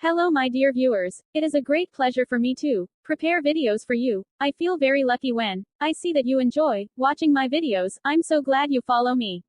Hello my dear viewers, it is a great pleasure for me to prepare videos for you. I feel very lucky when I see that you enjoy watching my videos. I'm so glad you follow me.